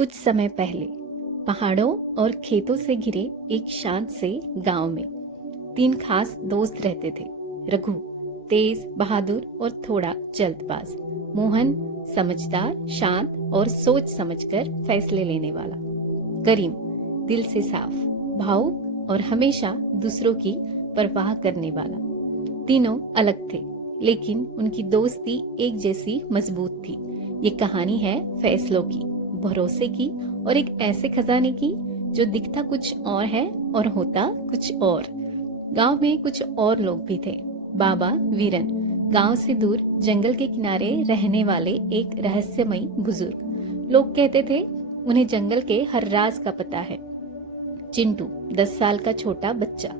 कुछ समय पहले पहाड़ों और खेतों से घिरे एक शांत से गांव में तीन खास दोस्त रहते थे। रघु तेज, बहादुर और थोड़ा जल्दबाज। मोहन समझदार, शांत और सोच समझकर फैसले लेने वाला। करीम दिल से साफ, भावुक और हमेशा दूसरों की परवाह करने वाला। तीनों अलग थे, लेकिन उनकी दोस्ती एक जैसी मजबूत थी। ये कहानी है फैसलों की, भरोसे की और एक ऐसे खजाने की जो दिखता कुछ और है और होता कुछ और। गांव में कुछ और लोग भी थे। बाबा वीरन गांव से दूर जंगल के किनारे रहने वाले एक रहस्यमयी बुजुर्ग। लोग कहते थे उन्हें जंगल के हर राज का पता है। चिंटू 10 साल का छोटा बच्चा,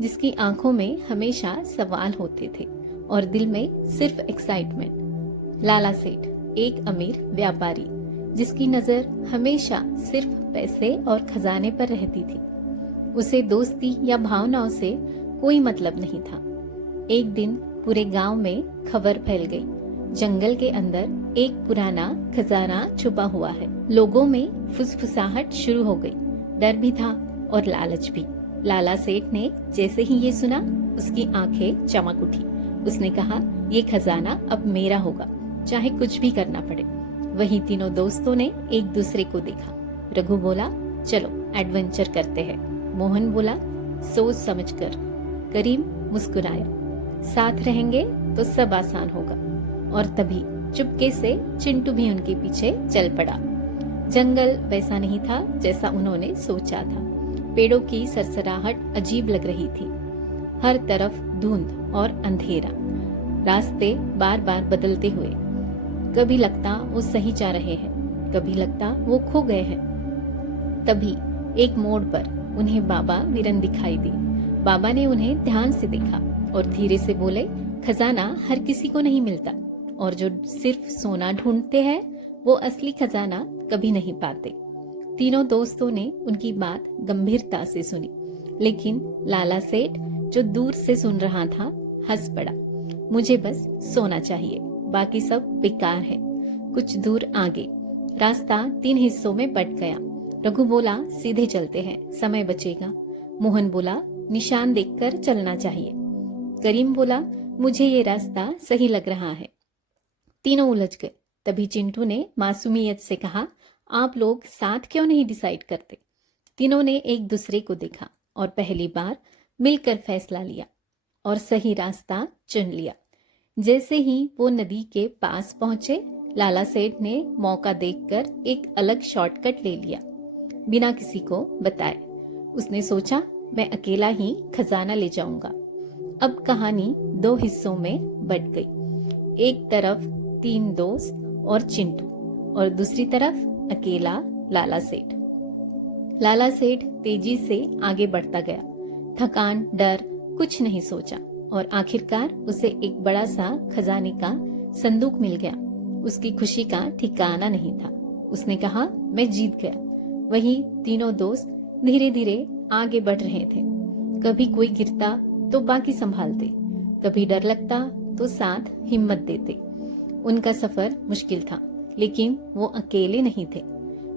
जिसकी आंखों में हमेशा सवाल होते थे और दिल में सिर्फ एक्साइटमेंट। लाला सेठ एक अमीर व्यापारी, जिसकी नजर हमेशा सिर्फ पैसे और खजाने पर रहती थी। उसे दोस्ती या भावनाओं से कोई मतलब नहीं था। एक दिन पूरे गांव में खबर फैल गई, जंगल के अंदर एक पुराना खजाना छुपा हुआ है। लोगों में फुसफुसाहट शुरू हो गई, डर भी था और लालच भी। लाला सेठ ने जैसे ही ये सुना, उसकी आंखें चमक उठी। उसने कहा, ये खजाना अब मेरा होगा, चाहे कुछ भी करना पड़े। वही तीनों दोस्तों ने एक दूसरे को देखा। रघु बोला, चलो एडवेंचर करते हैं। मोहन बोला, सोच समझकर। करीम मुस्कुराया, साथ रहेंगे तो सब आसान होगा। और तभी चुपके से चिंटू भी उनके पीछे चल पड़ा। जंगल वैसा नहीं था जैसा उन्होंने सोचा था। पेड़ों की सरसराहट अजीब लग रही थी। हर तरफ धुंध और अंधेरा, रास्ते बार बार बदलते हुए। कभी लगता वो सही जा रहे हैं, कभी लगता वो खो गए हैं। तभी एक मोड़ पर उन्हें बाबा वीरन दिखाई दी। बाबा ने उन्हें ध्यान से देखा और धीरे से बोले, खजाना हर किसी को नहीं मिलता, और जो सिर्फ सोना ढूंढते हैं वो असली खजाना कभी नहीं पाते। तीनों दोस्तों ने उनकी बात गंभीरता से सुनी, लेकिन लाला सेठ जो दूर से सुन रहा था हंस पड़ा। मुझे बस सोना चाहिए, बाकी सब बेकार है। कुछ दूर आगे रास्ता 3 हिस्सों में बट गया। रघु बोला, सीधे चलते हैं, समय बचेगा। मोहन बोला, निशान देखकर चलना चाहिए। करीम बोला, मुझे ये रास्ता सही लग रहा है। तीनों उलझ गए। तभी चिंटू ने मासूमियत से कहा, आप लोग साथ क्यों नहीं डिसाइड करते? तीनों ने एक दूसरे को देखा और पहली बार मिलकर फैसला लिया और सही रास्ता चुन लिया। जैसे ही वो नदी के पास पहुंचे, लाला सेठ ने मौका देखकर एक अलग शॉर्टकट ले लिया, बिना किसी को बताए। उसने सोचा, मैं अकेला ही खजाना ले जाऊंगा। अब कहानी 2 हिस्सों में बट गई। एक तरफ 3 दोस्त और चिंटू, और दूसरी तरफ अकेला लाला सेठ। लाला सेठ तेजी से आगे बढ़ता गया। थकान, डर कुछ नहीं सोचा, और आखिरकार उसे एक बड़ा सा खजाने का संदूक मिल गया। उसकी खुशी का ठिकाना नहीं था। उसने कहा, मैं जीत गया। वही तीनों दोस्त धीरे धीरे आगे बढ़ रहे थे। कभी कोई गिरता तो बाकी संभालते, कभी डर लगता तो साथ हिम्मत देते। उनका सफर मुश्किल था, लेकिन वो अकेले नहीं थे।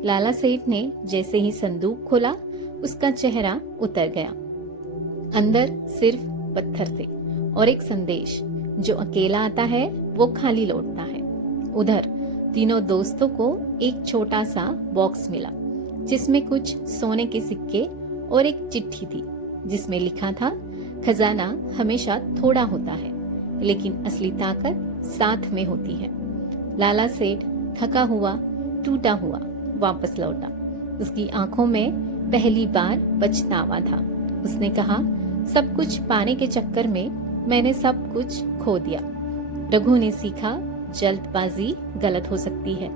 लाला सेठ ने जैसे ही संदूक खोला, उसका चेहरा उतर गया। अंदर सिर्फ पत्थर थे और एक संदेश, जो अकेला आता है वो खाली लौटता है। उधर तीनों दोस्तों को एक छोटा सा बॉक्स मिला, जिसमें कुछ सोने के सिक्के और एक चिट्ठी थी, जिसमें लिखा था, खजाना हमेशा थोड़ा होता है, लेकिन असली ताकत साथ में होती है। लाला सेठ थका हुआ, टूटा हुआ वापस लौटा। उसकी आंखों में पहली बार पछतावा था। उसने कहा, सब कुछ पाने के चक्कर में मैंने सब कुछ खो दिया। रघु ने सीखा, जल्दबाजी गलत हो सकती है।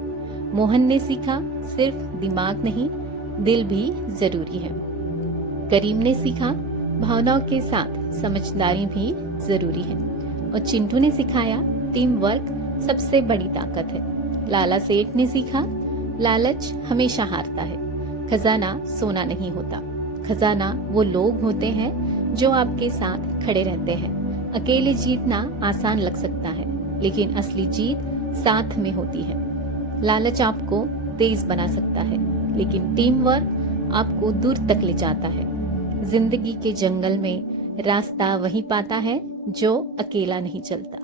मोहन ने सीखा, सिर्फ दिमाग नहीं, दिल भी जरूरी है। करीम ने सीखा, भावनाओं के साथ समझदारी भी जरूरी है। और चिंटू ने सिखाया, टीम वर्क सबसे बड़ी ताकत है। लाला सेठ ने सीखा, लालच हमेशा हारता है। खजाना सोना नहीं होता, खजाना वो लोग होते हैं जो आपके साथ खड़े रहते हैं। अकेले जीतना आसान लग सकता है, लेकिन असली जीत साथ में होती है। लालच आपको तेज बना सकता है, लेकिन टीम वर्क आपको दूर तक ले जाता है। जिंदगी के जंगल में रास्ता वही पाता है जो अकेला नहीं चलता।